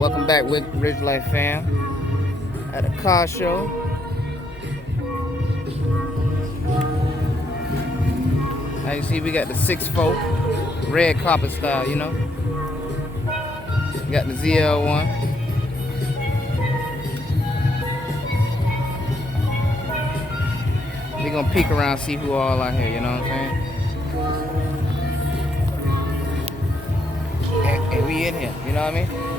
Welcome back with Ridge Life fam at a car show. Now you see we got the 6.4 red carpet style, you know. We got the ZL1. We gonna peek around, see who all out here, you know what I'm saying? And we in here, you know what I mean?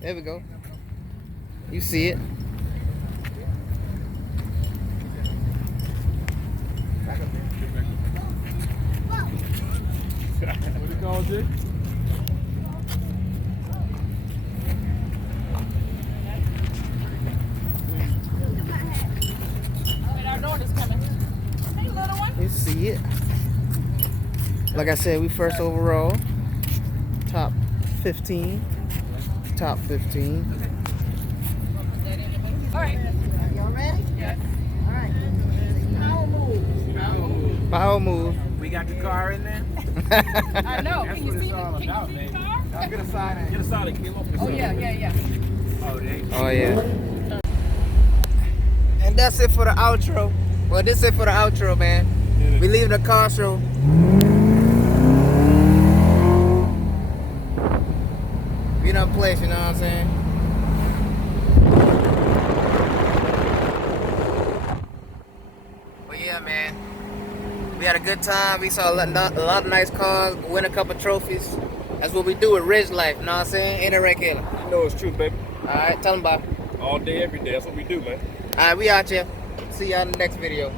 There we go. You see it. What it called, Jay? Our daughter's coming. Hey, little one. You see it. Like I said, we first overall. Top 15. Top 15. All right. Y'all ready? Yes. All right. Power move. Power move. We got the car in there. I know. That's Can you what see it's all the about, can you see the baby. car? Now get a side. Get a solid kilo. Oh yeah. Oh, they. Oh yeah. And that's it for the outro. Well, this is it for the outro, man. We leaving the car show. We done place, you know what I'm saying? But yeah, man. We had a good time. We saw a lot of nice cars, win a couple trophies. That's what we do with Ridge Life, you know what I'm saying? Ain't it right, Kayla? I know it's true, baby. Alright, tell them bye. All day, every day. That's what we do, man. All right, we out here. See y'all in the next video.